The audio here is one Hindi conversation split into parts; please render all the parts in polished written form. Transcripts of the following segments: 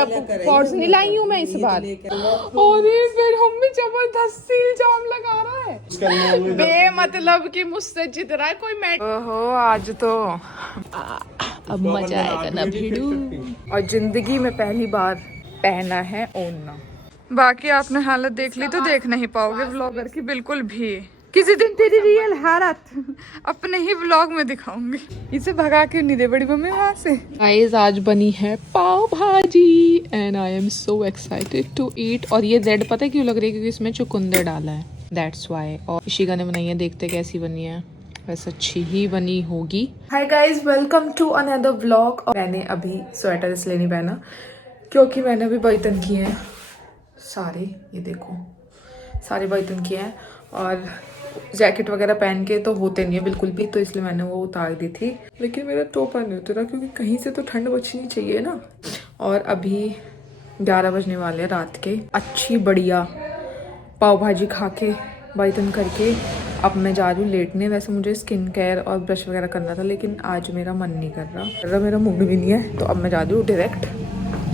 अब पॉट्स नहीं लाई हूँ मैं इस बार। और फिर हम भी जबरदस्ती इल्जाम लगा रहा है बे मतलब कि मुझसे जित रहा है कोई मैच। ओहो आज तो अब मजा आएगा ना भिड़ू। और जिंदगी में पहली बार पहना है ओढ़ना। बाकी आपने हालत देख ली तो देख नहीं पाओगे व्लॉगर की बिल्कुल भी। किसी दिन तेरी रियल हालत अपने ही व्लॉग में दिखाऊंगी। इसे भगा के नहीं दे बड़ी मम्मी वहां से। गाइस आज बनी है pav bhaji and I am so excited to eat. और ये रेड पता है क्यों लग रही है, क्योंकि इसमें चुकंदर डाला है, दैट्स व्हाई। और इशिका ने बनाई है, देखते कैसी बनी है, वैसे अच्छी ही बनी होगी। Hi guys, welcome to another vlog. मैंने अभी स्वेटर इसलिए नहीं पहना क्योंकि मैंने अभी बर्तन किए हैं सारे, ये देखो सारे बर्तन किए हैं। और जैकेट वगैरह पहन के तो होते नहीं है बिल्कुल भी, तो इसलिए मैंने वो उतार दी थी। लेकिन मेरा टोपा नहीं उतरा क्योंकि कहीं से तो ठंड बचनी चाहिए ना। और अभी 11 बजने वाले हैं रात के। अच्छी बढ़िया पाव भाजी खा के बर्तन करके अब मैं जा रही हूँ लेटने। वैसे मुझे स्किन केयर और ब्रश वगैरह करना था, लेकिन आज मेरा मन नहीं कर रहा, मेरा मूड भी नहीं है। तो अब मैं जा रही हूँ डायरेक्ट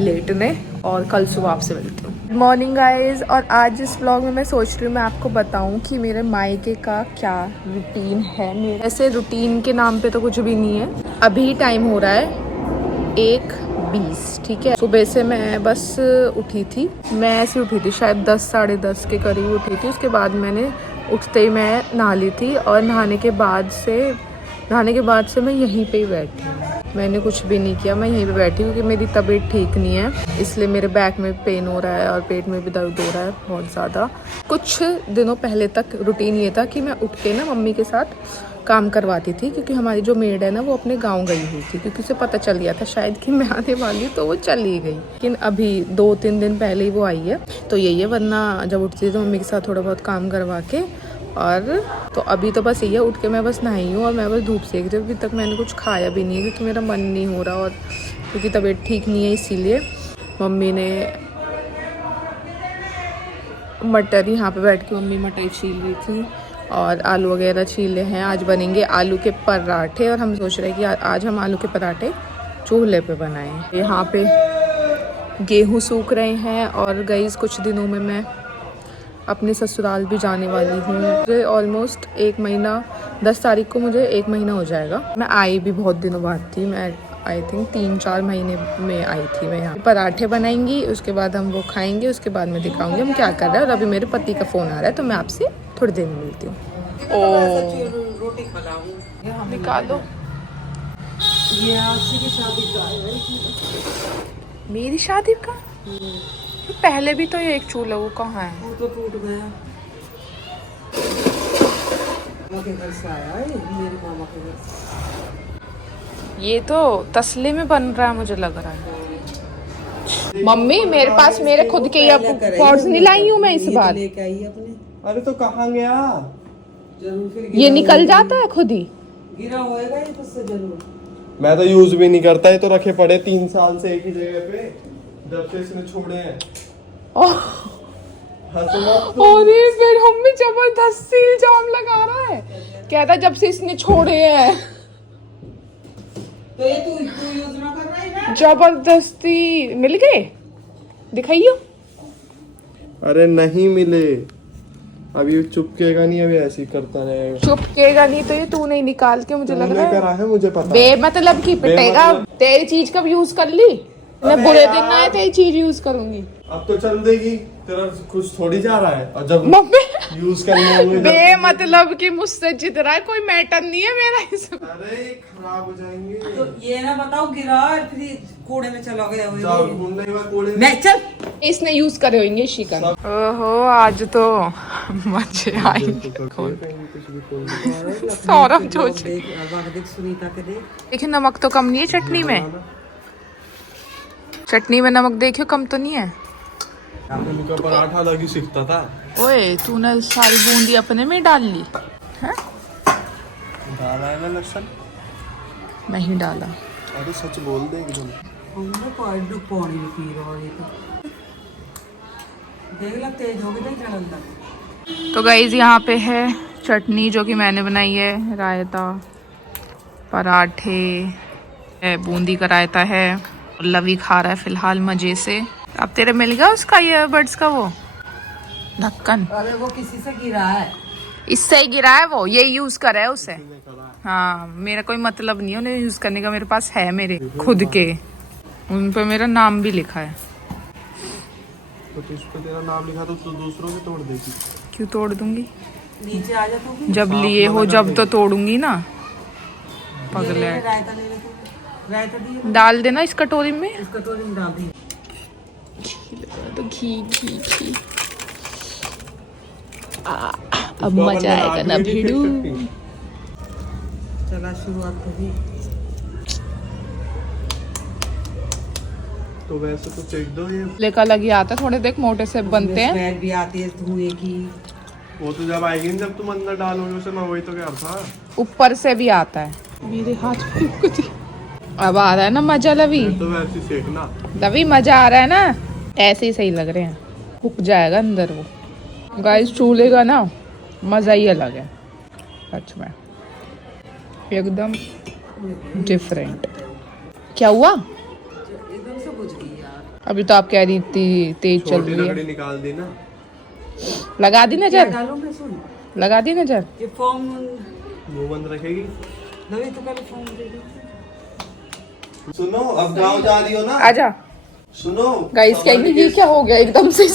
लेटने और कल सुबह आपसे मिलती हूँ। Good morning guys. और आज इस व्लॉग में मैं सोच रही हूँ मैं आपको बताऊँ कि मेरे मायके का क्या रूटीन है। मेरे ऐसे रूटीन के नाम पे तो कुछ भी नहीं है। अभी टाइम हो रहा है 1:20, ठीक है। सुबह से मैं बस उठी थी, मैं ऐसे उठी थी शायद 10 साढ़े 10 के करीब उठी थी। उसके बाद मैंने उठते ही मैं नहा ली थी और नहाने के बाद से मैं यहीं पे ही बैठी हूँ। मैंने कुछ भी नहीं किया, मैं यहीं पे बैठी हूँ क्योंकि मेरी तबीयत ठीक नहीं है, इसलिए मेरे बैक में पेन हो रहा है और पेट में भी दर्द हो रहा है बहुत ज़्यादा। कुछ दिनों पहले तक रूटीन ये था कि मैं उठ के ना मम्मी के साथ काम करवाती थी, क्योंकि हमारी जो मेड है ना वो अपने गाँव गई हुई थी, क्योंकि उसे पता चल गया था शायद कि मैं आने वाली हूँ, तो वो चली गई। लेकिन अभी 2-3 दिन पहले ही वो आई है, तो यही है। वरना जब उठती थी तो मम्मी के साथ थोड़ा बहुत काम करवा के, और तो अभी तो बस ये उठ के मैं बस नहाई हूँ और मैं बस धूप सेक रही हूँ। अभी तक मैंने कुछ खाया भी नहीं है क्योंकि मेरा मन नहीं हो रहा, और क्योंकि तबीयत ठीक नहीं है इसीलिए। मम्मी ने मटर, यहाँ पे बैठ के मम्मी मटर छील रही थी और आलू वगैरह छीले हैं। आज बनेंगे आलू के पराठे और हम सोच रहे हैं कि आज हम आलू के पराठे चूल्हे पे बनाएं। यहाँ पे गेहूँ सूख रहे हैं। और गाइस कुछ दिनों में मैं अपने ससुराल भी जाने वाली हूँ। मुझे ऑलमोस्ट 1 महीना, 10 तारीख को मुझे 1 महीना हो जाएगा। मैं आई भी बहुत दिनों बाद थी, मैं आई थिंक 3-4 महीने में आई थी मैं यहाँ। पराठे बनाएंगी, उसके बाद हम वो खाएंगे, उसके बाद मैं दिखाऊंगी हम क्या कर रहे हैं। और अभी मेरे पति का फ़ोन आ रहा है, तो मैं आपसे थोड़ी देर में मिलती हूँ। रोटी निकालो, ये आशी की शादी का है। मेरी शादी का पहले भी तो ये एक चूल्हा, वो कहाँ है? वो तो टूट गया। मामा के घर से आया है, मेरे मामा के घर से। ये तो तसले में बन रहा है मुझे लग रहा है। मम्मी मेरे पास मेरे खुद के अब पॉट्स नहीं लाई हूँ मैं इस बार। लेके आई अपने। अरे तो कहाँ गया? जरूर फिर ये निकल जाता है खुद ही। गिरा होएगा ये तुझसे जरूर। मैं तो यूज भी नहीं करता, ये तो रखे पड़े 3 साल से एक ही जगह पे, जब से इसने छोड़े हैं। और फिर हम भी जबरदस्ती इल्जाम लगा रहा है, कहता जब से इसने छोड़े हैं। तो ये तू यूज ना कर रही है? जबरदस्ती मिल गए, दिखाइयो। अरे नहीं मिले, अभी चुपकेगा नहीं, अभी ऐसे ही करता रहेगा। चुपकेगा नहीं तो ये तू नहीं निकाल के, मुझे लग रहा करा है, मुझे पता। बे मतलब की पिटेगा। तेरी चीज कब यूज कर ली? मैं बुरे दिन आए तेरी चीज यूज करूंगी। अब तो चल देगी, तेरा कुछ थोड़ी जा रहा है। और जब मम्मी यूज करने होंगे बे मतलब कि मुझसे जित रहा है, कोई मैटर नहीं है मेरा इसमें। अरे खराब हो जाएंगे। तो ये ना बताओ गिरा और फिर कूड़े में चला गया वो। जाओ ढूंढने के बाद कूड़े में। मैं चल, इसने यूज करे होंगे शिकन। ओहो आज तो मजे आएंगे। सौरभ जो देख सुनीता के देख। देखिए नमक तो कम नहीं है चटनी में। चटनी में नमक देखियो कम तो नहीं है। उनका पराठा अलग ही सीखता था। ओए तूने सारी बूंदी अपने में डाल ली है? डाला है ना लहसुन? नहीं डाला। अरे सच बोल दे एकदम। हमने पानी भी पी रहा है तो देख ला, तेज हो गई तो जलन। तो गाइज यहाँ पे है चटनी जो कि मैंने बनाई है, रायता, पराठे, बूंदी का रायता है, लवी खा रहा है फिलहाल मजे से। अब तेरे मिल गया उसका ईयरबड्स का वो ढक्कन? अरे वो किसी से गिरा है। इससे ही गिरा है, वो ये यूज कर रहा है उसे। हाँ, मेरा कोई मतलब नहीं है उन्हें यूज करने का, मेरे पास है मेरे खुद के, उन पे मेरा नाम भी लिखा है। तो इस पे तेरा नाम लिखा तो तू दूसरों के तोड़ देगी। क्यों तोड़ दूंगी? नीचे आ जा तू भी। जब लिए हो जब तो तोड़ूंगी ना। पगले रायता ले ले तू। रायता दिए डाल देना इस कटोरी में। इस कटोरी में डाल दी। तो घी घी घी अब मजा आएगा ना भिड़ू। चला शुरुआत करी। तो वैसे तो फेंक दो ये। लेका लगी आता है, थोड़े देख मोटे से बनते हैं। स्मेल भी आती है धुएं की। वो तो जब आएगी ना, जब तुम अंदर डालोगे उसे, मैं वही तो कह रहा था। ऊपर से भी आता है। मेरे हाथ में कुछ अब आ रहा है ना मजा लवी। तो वैसे सेकना। लवी मजा आ रहा है ना, ऐसे ही सही लग रहे हैं। हुक जाएगा अंदर वो। गाइस चूल्हे का ना मजा ही अलग है सच में, एकदम डिफरेंट। क्या हुआ? एकदम से बुझ गई यार। अभी तो आप कह रही थी तेज चल छोटी रही लकड़ी है। निकाल दी ना। लगा दी नजर, डालो मैं सुन। लगा दी नजर। ये फॉर्म मुंह बंद रखेगी। नवी तो पहले फॉर्म दे दी। सुनो, अब गाँव जा रही हो ना? आजा। सुनो गाइस कहेंगे ये क्या हो गया एकदम से।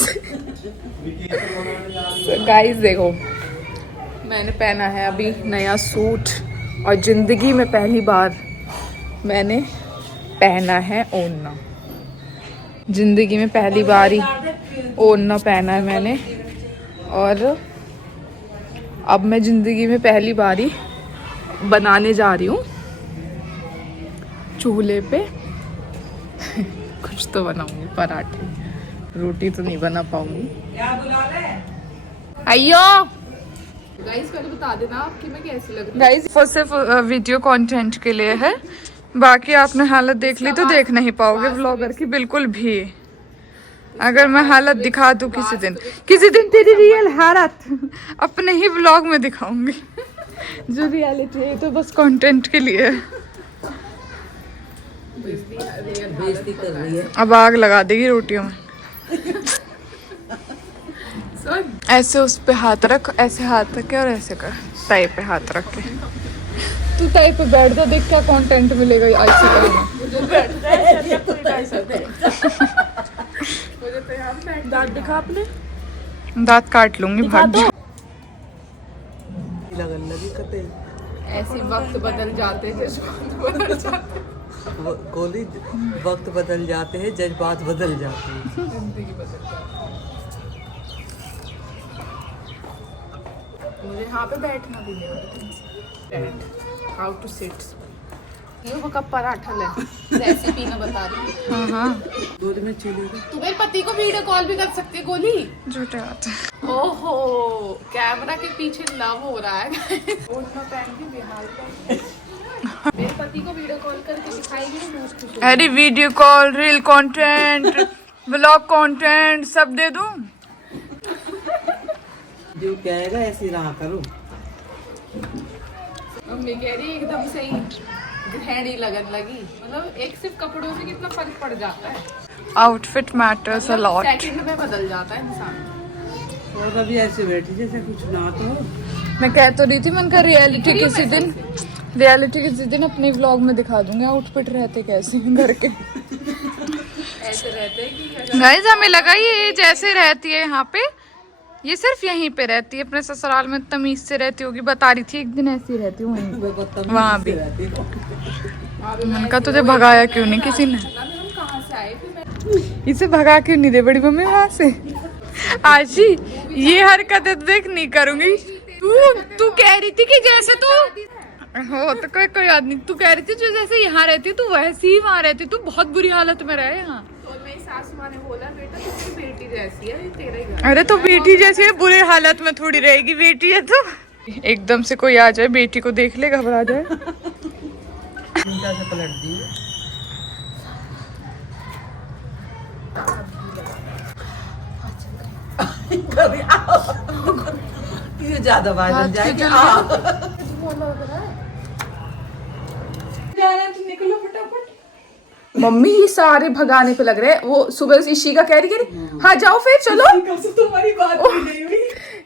गाइस देखो, मैंने पहना है अभी नया सूट और जिंदगी में पहली बार मैंने पहना है ओढ़ना। जिंदगी में पहली बार ही ओढ़ना पहना है मैंने। और अब मैं जिंदगी में पहली बार ही बनाने जा रही हूँ चूल्हे पे। कुछ तो बनाऊंगी, पराठे, रोटी तो नहीं बना पाऊंगी। क्या बुला रहे? अयो गाइस पहले बता देना आपकी मैं कैसी लग रही हूँ। गाइस सिर्फ वीडियो कंटेंट के लिए है, बाकी आपने हालत देख ली तो देख नहीं पाओगे व्लॉगर की बिल्कुल भी। अगर मैं हालत दिखा दूं किसी दिन तेरी रियल हालत अपने ही व्लॉग में दिखाऊंगी। जो रियलिटी है तो बस कंटेंट के लिए है। बेइज्जती कर रही है। अब आग लगा देगी रोटियों में। ऐसे उस पे हाथ रख, ऐसे हाथ रख के और ऐसे कर, ताई पे हाथ रख के। तू ताई पे बैठ जा, देख क्या कंटेंट मिलेगा ऐसे दांत दिखा अपने, दांत काट लूंगी भाग जा। लगन लगी कते। ऐसे वक्त बदल जाते हैं, गोली वक्त बदल जाते हैं, जज्बात बदल जाते हैं। जिंदगी बदल जाती है। मुझे यहाँ पे बैठना भी नहीं। How to sit. ये वो कब पराठा ले रेसिपी ना बता रही। हाँ हाँ, दूध में चली गई। तुम्हारे पति को वीडियो कॉल भी कर सकती है गोली। झूठे बात है। ओहो, कैमरा के पीछे लव हो रहा है। मेरे पति को वीडियो कॉल करके दिखाएगी। अरे video call, reel content, vlog content सब दे दूं। जो कहेगा ऐसे रहा करो। मम्मी कह रही एकदम से ही गहरी लगन लगी। मतलब एक सिर्फ कपड़ों से कितना फर्क पड़ जाता है। Outfit matters a lot. Second में बदल जाता है इंसान। और अभी ऐसे बैठी जैसे कुछ ना तो। मैं कह तो रही थी, मन का रियलिटी किसी दिन अपने व्लॉग में दिखा दूंगी आउटफिट रहते कैसे घर के। ऐसे रहते हैं। गाइस हमें लगा ये जैसे रहती है यहाँ पे, ये सिर्फ यहीं पे रहती है, अपने ससुराल में तमीज से रहती होगी। बता रही थी एक दिन ऐसी रहती हूँ वहाँ भी। उनका तुझे भगाया क्यों नहीं किसी ने? इसे भगा क्यों नहीं दे बड़ी मम्मी वहाँ से? आशी ये हरकतें देख नहीं करूंगी। तू कह रही थी कि जैसे तू हो तो कोई याद नहीं। तू कह रही थी जो जैसे यहाँ रहती तू वैसे ही वहाँ रहती। तू बहुत बुरी हालत में रहे यहाँ। तो मेरी सासू माँ ने बोला बेटा तेरी बेटी जैसी है, तेरा ही घर। अरे तो बेटी जैसी है, बुरी हालत में थोड़ी रहेगी, बेटी है तो। एकदम से कोई आ जाए बेटी को देख ले घबरा जाए। से पलट दी। ये ज्यादा वायरल जाएगी। जाना तो निकलो फटाफट। मम्मी ये सारे भगाने पे लग रहे हैं। वो सुबह से इशिका कह रही है हाँ जाओ फिर चलो, तुम्हारी बात नहीं हुई।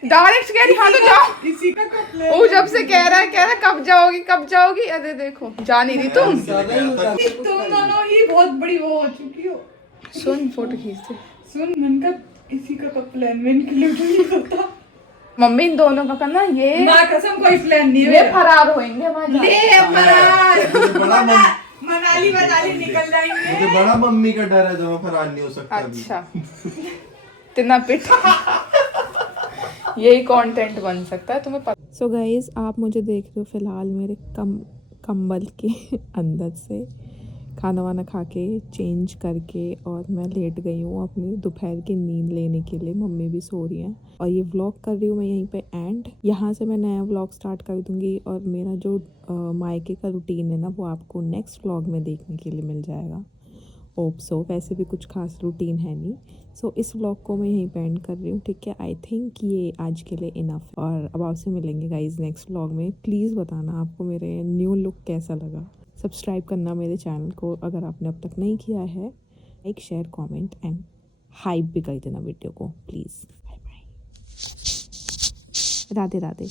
डायरेक्ट कह रही हाँ तो जाओ। इशिका का वो जब से कह रहा है कब जाओगी कब जाओगी, अरे देखो जा नहीं रही तुम। तुम दोनों ही बहुत बड़ी वो हो चुकी हो। सुन फोटो खींचते सुन मन का इशिका का प्लान में इंक्लूड नहीं होता। मम्मी इन दोनों का करना, ये माँ कसम कोई प्लान नहीं ये है। फरार होएंगे हमारे। ले फरार बड़ा मनाली मनाली निकल जाएंगे। मुझे बड़ा मम्मी का डर है, जो मैं फरार नहीं हो सकता अभी। अच्छा इतना पिट यही कंटेंट बन सकता है तुम्हें पता। सो गाइज आप मुझे देख रहे हो फिलहाल मेरे कंबल के अंदर से खाना वाना खा के चेंज करके, और मैं लेट गई हूँ अपनी दोपहर की नींद लेने के लिए। मम्मी भी सो रही हैं और ये व्लॉग कर रही हूँ मैं यहीं पे एंड। यहाँ से मैं नया व्लॉग स्टार्ट कर दूँगी और मेरा जो मायके का रूटीन है ना वो आपको नेक्स्ट व्लॉग में देखने के लिए मिल जाएगा। होप सो, वैसे भी कुछ खास रूटीन है नहीं। सो इस व्लॉग को मैं यहीं पे एंड कर रही हूँ, ठीक है। आई थिंक ये आज के लिए इनफ, और अब आपसे मिलेंगे गाइज नेक्स्ट व्लॉग में। प्लीज़ बताना आपको मेरे न्यू लुक कैसा लगा। सब्सक्राइब करना मेरे चैनल को अगर आपने अब तक नहीं किया है। Like share comment and hype भी कर देना वीडियो को please. Bye bye, Radhe Radhe.